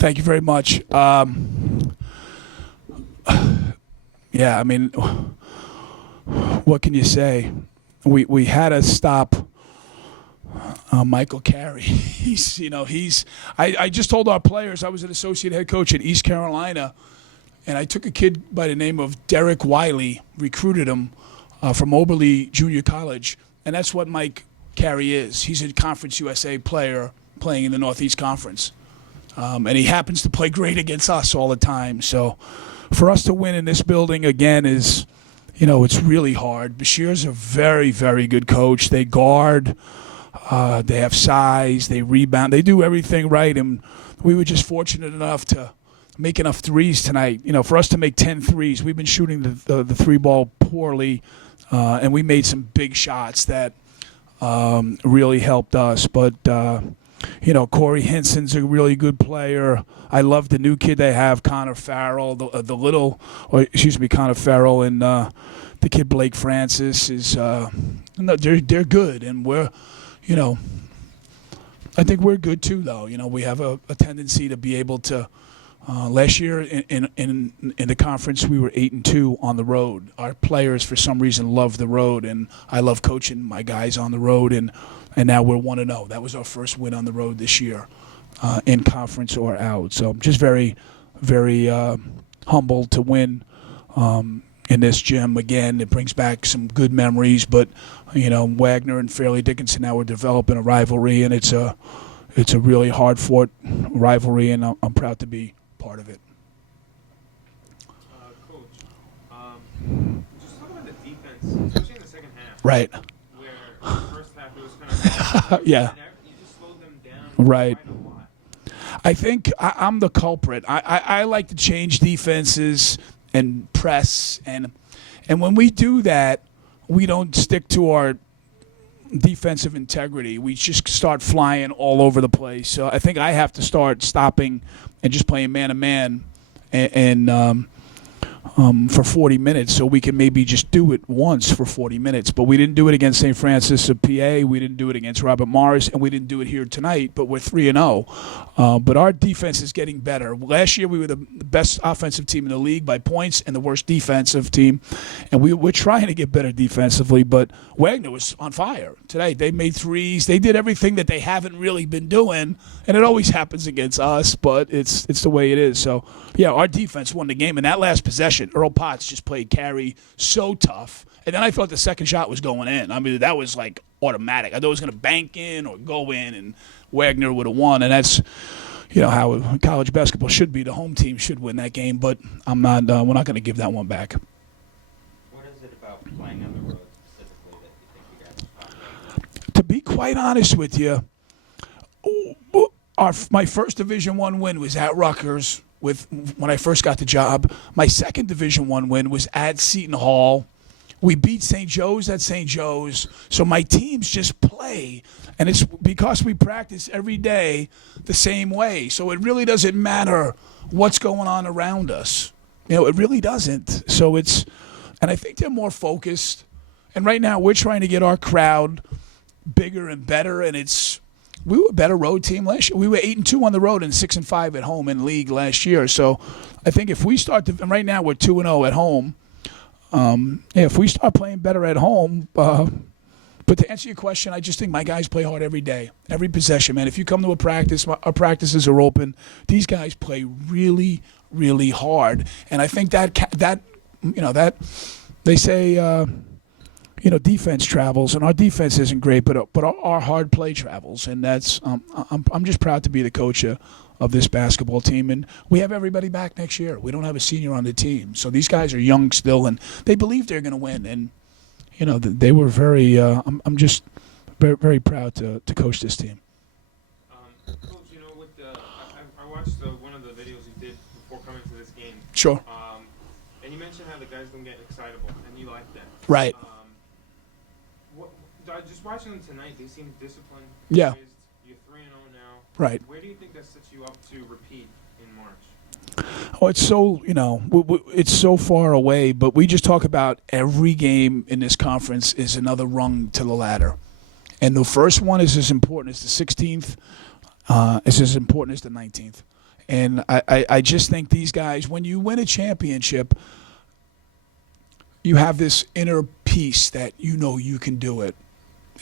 Thank you very much. Yeah, I mean, what can you say? We had to stop Michael Carey. I just told our players I was an associate head coach at East Carolina, and I took a kid by the name of Derek Wiley, recruited him from Oberlin Junior College, and that's what Mike Carey is. He's a Conference USA player playing in the Northeast Conference, and he happens to play great against us all the time. So for us to win in this building again is, it's really hard. Bashir's a very, very good coach. They guard. They have size. They rebound. They do everything right, and we were just fortunate enough to make enough threes tonight. For us to make 10 threes, we've been shooting the three ball poorly, and we made some big shots that really helped us. But, Corey Hinson's a really good player. I love the new kid they have, Connor Farrell, Connor Farrell, and the kid Blake Francis is. They're good, and we're, I think we're good too. Though we have a tendency to be able to. Last year in the conference, we were 8-2 on the road. Our players, for some reason, love the road, and I love coaching my guys on the road. And now we're 1-0. That was our first win on the road this year, in conference or out. So I'm just very, very humbled to win in this gym again. It brings back some good memories. But Wagner and Fairleigh Dickinson now are developing a rivalry, and it's a really hard-fought rivalry, and I'm proud to be part of it. Coach, just talk about the defense, especially in the second half. Right. Where the first half it was kind of yeah. You just slowed them down. Right. Quite a lot. I think I'm the culprit. I like to change defenses and press, and when we do that, we don't stick to our defensive integrity. We just start flying all over the place. So I think I have to start stopping and just playing man-to-man and for 40 minutes, so we can maybe just do it once for 40 minutes. But we didn't do it against St. Francis of PA. We didn't do it against Robert Morris, and we didn't do it here tonight. But we're 3-0. But our defense is getting better. Last year we were the best offensive team in the league by points and the worst defensive team, and we're trying to get better defensively. But Wagner was on fire today. They made threes. They did everything that they haven't really been doing, and it always happens against us. But it's the way it is. So yeah, our defense won the game. In that last possession, Earl Potts just played Carey so tough. And then I thought the second shot was going in. I mean, that was like automatic. I thought it was going to bank in or go in, and Wagner would have won. And that's, how college basketball should be. The home team should win that game, but I'm not. We're not going to give that one back. What is it about playing on the road specifically that you think you guys are? To be quite honest with you, my first Division I win was at Rutgers. When I first got the job. My second Division I win was at Seton Hall. We beat St. Joe's at St. Joe's. So my teams just play, and it's because we practice every day the same way. So it really doesn't matter what's going on around us. It really doesn't. So and I think they're more focused. And right now we're trying to get our crowd bigger and better, and we were a better road team last year. We were 8-2 on the road and 6-5 at home in league last year. So I think if we start and right now we're 2-0 at home. If we start playing better at home, but to answer your question, I just think my guys play hard every day, every possession, man. If you come to a practice, our practices are open. These guys play really, really hard, and I think that they say. Defense travels, and our defense isn't great, but our hard play travels, and that's I'm just proud to be the coach of this basketball team, and we have everybody back next year. We don't have a senior on the team, so these guys are young still, and they believe they're going to win, and they were very. I'm just very, very proud to coach this team. Coach, with I watched one of the videos you did before coming to this game. Sure. And you mentioned how the guys don't get excitable, and you like that. Right. Just watching them tonight, they seem disciplined. Yeah. You're 3-0 now. Right. Where do you think that sets you up to repeat in March? Oh, it's so it's so far away. But we just talk about every game in this conference is another rung to the ladder, and the first one is as important as the 16th. Is as important as the 19th. And I just think these guys, when you win a championship, you have this inner peace that you know you can do it.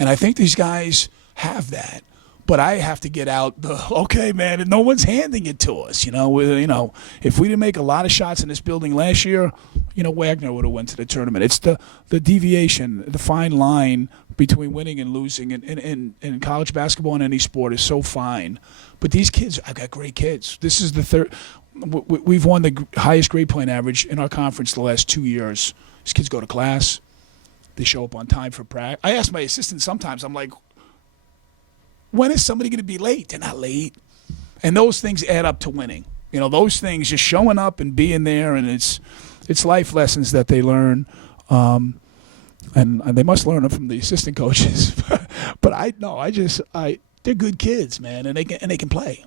And I think these guys have that. But I have to get out the, okay, man, and no one's handing it to us. If we didn't make a lot of shots in this building last year, Wagner would have went to the tournament. It's the deviation, the fine line between winning and losing in college basketball and any sport is so fine. But these kids, I've got great kids. This is the third. We've won the highest grade point average in our conference the last 2 years. These kids go to class. They show up on time for practice. I ask my assistant sometimes, I'm like, when is somebody going to be late? They're not late. And those things add up to winning. Those things, just showing up and being there, and it's life lessons that they learn. And they must learn them from the assistant coaches. But they're good kids, man, and they can play.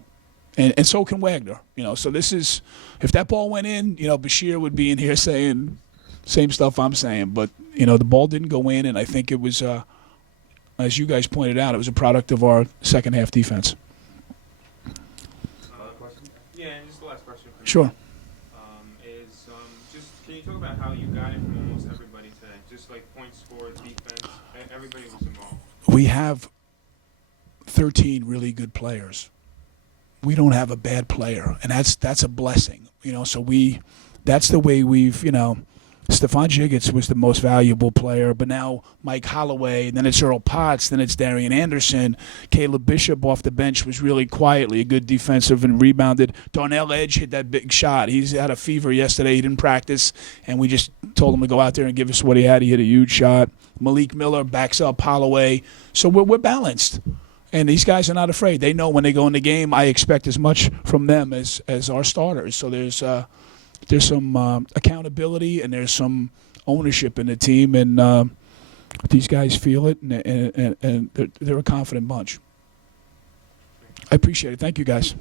And so can Wagner. So this is, if that ball went in, Bashir would be in here saying same stuff I'm saying. But, the ball didn't go in, and I think it was as you guys pointed out, it was a product of our second half defense. Yeah, and just the last question. For Sure. Me, just can you talk about how you got it from almost everybody today? Just like points scored, defense, everybody was involved. We have 13 really good players. We don't have a bad player, and that's a blessing. So that's the way we've, Stephon Jiggets was the most valuable player, but now Mike Holloway, then it's Earl Potts, then it's Darian Anderson. Caleb Bishop off the bench was really quietly a good defensive and rebounded. Darnell Edge hit that big shot. He's had a fever yesterday. He didn't practice, and we just told him to go out there and give us what he had. He hit a huge shot. Malik Miller backs up Holloway. So we're balanced. And these guys are not afraid. They know when they go in the game, I expect as much from them as our starters. So there's some accountability and there's some ownership in the team, and these guys feel it, and they're a confident bunch. I appreciate it. Thank you, guys.